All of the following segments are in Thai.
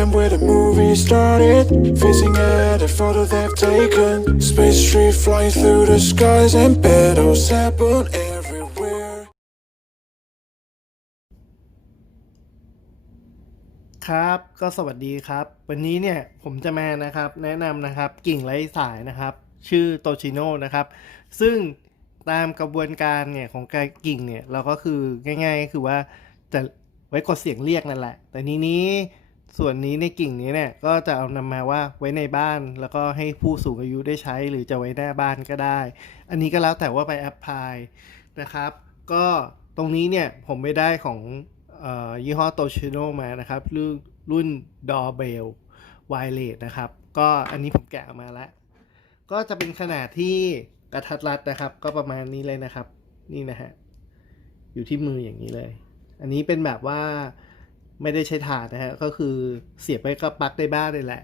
time where the movie started. Facing at a photo they've taken. Space tree flying through the skies and battles happen everywhere. ครับ ก็สวัสดีครับ วันนี้เนี่ยผมจะมานะครับ แนะนำนะครับกิ่งไร้สายนะครับ ชื่อโตชิโน่นะครับ ซึ่งตามกระบวนการเนี่ยของการกิ่งเนี่ยเราก็คือง่ายๆก็คือว่าจะไว้กดเสียงเรียกนั่นแหละ แต่นี้นี้ ส่วนนี้ในกิ่งนี้เนี่ยก็จะเอานำมาว่าไว้ในบ้าน แล้วก็ให้ผู้สูงอายุได้ใช้หรือจะไว้หน้าบ้านก็ได้ อันนี้ก็แล้วแต่ว่าไปแอปพลายนะครับ ก็ตรงนี้เนี่ยผมไม่ได้ของออยี่ห้อโตชิโนมานะครับรุ่นรุ่นดอเบลไวเลสนะครับ ก็อันนี้ผมแกะออกมาแล้ว ก็จะเป็นขนาดที่กระทัดรัดนะครับ ก็ประมาณนี้เลยนะครับ นี่นะฮะอยู่ที่มืออย่างนี้เลย อันนี้เป็นแบบว่า ไม่ได้ใช้ถ่านนะฮะก็คือเสียบไปกับปลั๊กได้บ้านเลยแหละ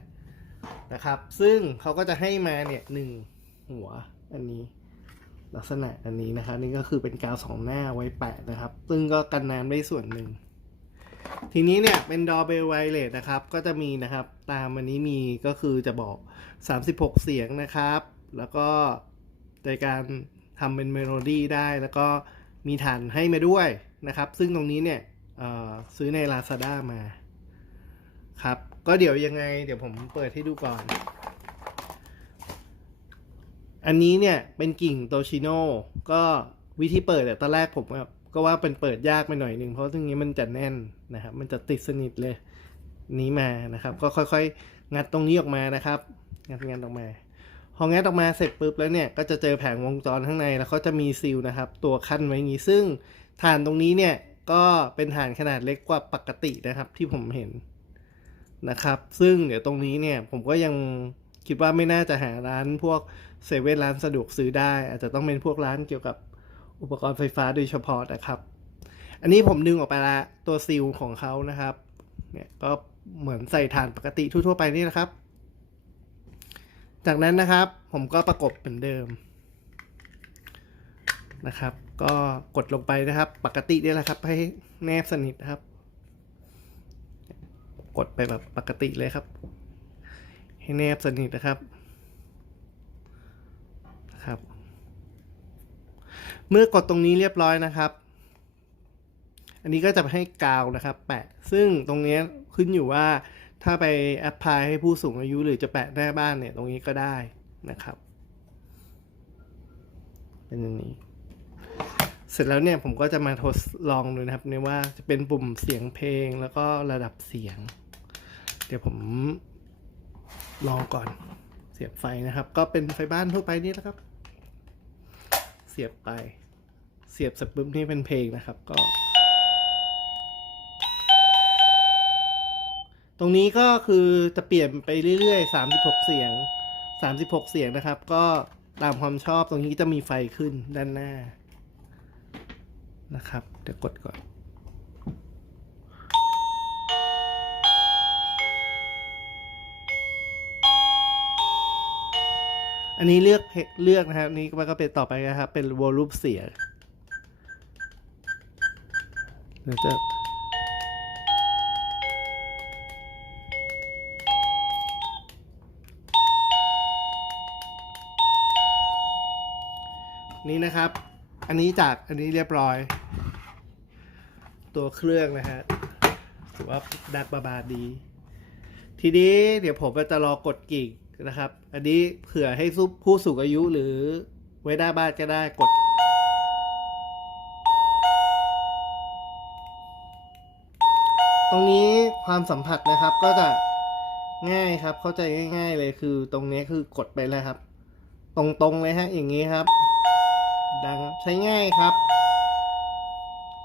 นะครับ ซึ่งเขาก็จะให้มาเนี่ยหนึ่งหัวอันนี้ ลักษณะอันนี้นะครับ นี่ก็คือเป็นกาวสองหน้าไว้แปะนะครับ ซึ่งก็กันน้ำได้ส่วนหนึ่ง ทีนี้เนี่ยเป็นดอเบลไวเลสนะครับ ก็จะมีนะครับ ตามอันนี้มีก็คือจะบอก 36 เสียงนะครับ แล้วก็ในการทำเป็นเมโลดี้ได้แล้วก็มีฐานให้มาด้วยนะครับ ซึ่งตรงนี้เนี่ย ซื้อใน Lazada มาครับ ก็เดี๋ยวยังไง เดี๋ยวผมเปิดให้ดูก่อน อันนี้เนี่ยเป็นกิ่งโตชิโน่ก็วิธีเปิดเนี่ตอนแรกผมก็ว่าเป็นเปิดยากไปหน่อยหนึ่งเพราะตรงนี้มันจะแน่นนะครับ มันจะติดสนิทเลยนี้มานะครับ ก็ค่อยๆ งัดตรงนี้ออกมานะครับ งัดงัดออกมาพองัดออกมาเสร็จปุ๊บแล้วเนี่ยก็จะเจอแผงวงจรข้างในแล้วก็จะมีซีลนะครับ ตัวขั้นไว้อย่างนี้ซึ่งฐานตรงนี้เนี่ย ก็เป็นฐานขนาดเล็กกว่าปกตินะครับที่ผมเห็นนะครับ ซึ่งเดี๋ยวตรงนี้เนี่ยผมก็ยังคิดว่าไม่น่าจะหาร้านพวกเซเว่นร้านสะดวกซื้อได้ อาจจะต้องเป็นพวกร้านเกี่ยวกับอุปกรณ์ไฟฟ้าโดยเฉพาะนะครับ อันนี้ผมดึงออกไปละตัวซีลของเขานะครับเนี่ยก็เหมือนใส่ฐานปกติทั่วๆไปนี่นะครับ จากนั้นนะครับผมก็ประกบเหมือนเดิม นะครับ ก็กดลงไปนะครับ ปกตินี่แหละครับ ให้แนบสนิทนะครับ กดไปแบบปกติเลยครับ ให้แนบสนิทนะครับนะครับ เมื่อกดตรงนี้เรียบร้อยนะครับ อันนี้ก็จะให้กาวนะครับ แปะซึ่งตรงนี้ขึ้นอยู่ว่าถ้าไปแอปพลายให้ผู้สูงอายุหรือจะแปะหน้าบ้านเนี่ย ตรงนี้ก็ได้นะครับ เป็นอย่างนี้ เสร็จแล้วเนี่ยผมก็จะมาทดลองดูนะครับเนี่ยว่าจะเป็นปุ่มเสียงเพลงแล้วก็ระดับเสียง เดี๋ยวผมลองก่อนเสียบไฟนะครับ ก็เป็นไฟบ้านทั่วไปนี่แหละครับ เสียบไป เสียบสร็จปุ๊บนี่เป็นเพลงนะครับก็ ตรงนี้ก็คือจะเปลี่ยนไปเรื่อยๆ 36 เสียง 36 เสียงนะครับ ก็ตามความชอบตรงนี้จะมีไฟขึ้นด้านหน้า นะครับ เดี๋ยวกดก่อน อันนี้เลือกเลือกนะครับนี่มันก็เป็นต่อไปนะครับ เป็นวอลลุ่มเสียงเดี๋ยวจะนี่นะครับ อันนี้จากอันนี้เรียบร้อย ตัวเครื่องนะฮะถือว่าดักบาบาดี ทีนี้เดี๋ยวผมจะรอกดกิ่งนะครับ อันนี้เผื่อให้ซุปผู้สูงอายุหรือไว้หน้าบ้านก็ได้กด ตรงนี้ความสัมผัสนะครับก็จะง่ายครับเข้าใจง่าย ๆ เลยคือตรงนี้คือกดไปเลยครับ ตรงๆเลยฮะอย่างนี้ครับ ดังใช้ง่ายครับ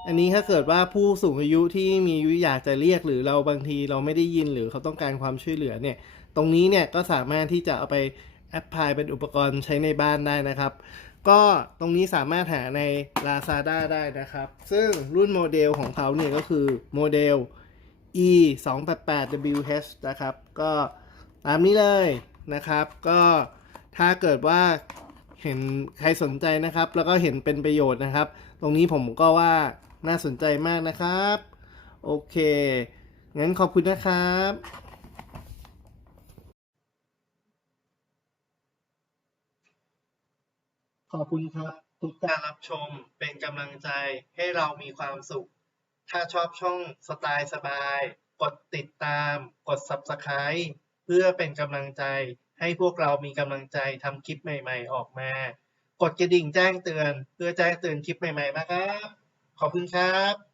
อันนี้ถ้าเกิดว่าผู้สูงอายุที่มีอายุอยากจะเรียกหรือเราบางทีเราไม่ได้ยินหรือเขาต้องการความช่วยเหลือเนี่ย ตรงนี้เนี่ยก็สามารถที่จะเอาไปแอปพลายเป็นอุปกรณ์ใช้ในบ้านได้นะครับ ก็ตรงนี้สามารถหาใน Lazada ได้นะครับ ซึ่งรุ่นโมเดลของเขาเนี่ยก็คือโมเดล e 2 8 8 wh นะครับ ก็ตามนี้เลยนะครับ ก็ถ้าเกิดว่า เห็นใครสนใจนะครับ แล้วก็เห็นเป็นประโยชน์นะครับ ตรงนี้ผมก็ว่าน่าสนใจมากนะครับ โอเค งั้นขอบคุณนะครับขอบคุณครับ ทุกการรับชมเป็นกำลังใจให้เรามีความสุข ถ้าชอบช่องสไตล์สบาย กดติดตาม กด Subscribe เพื่อเป็นกำลังใจ ให้พวกเรามีกำลังใจทำคลิปใหม่ๆ ออกมา กดกระดิ่งแจ้งเตือน เพื่อแจ้งเตือนคลิปใหม่ๆนะครับ ขอบคุณครับ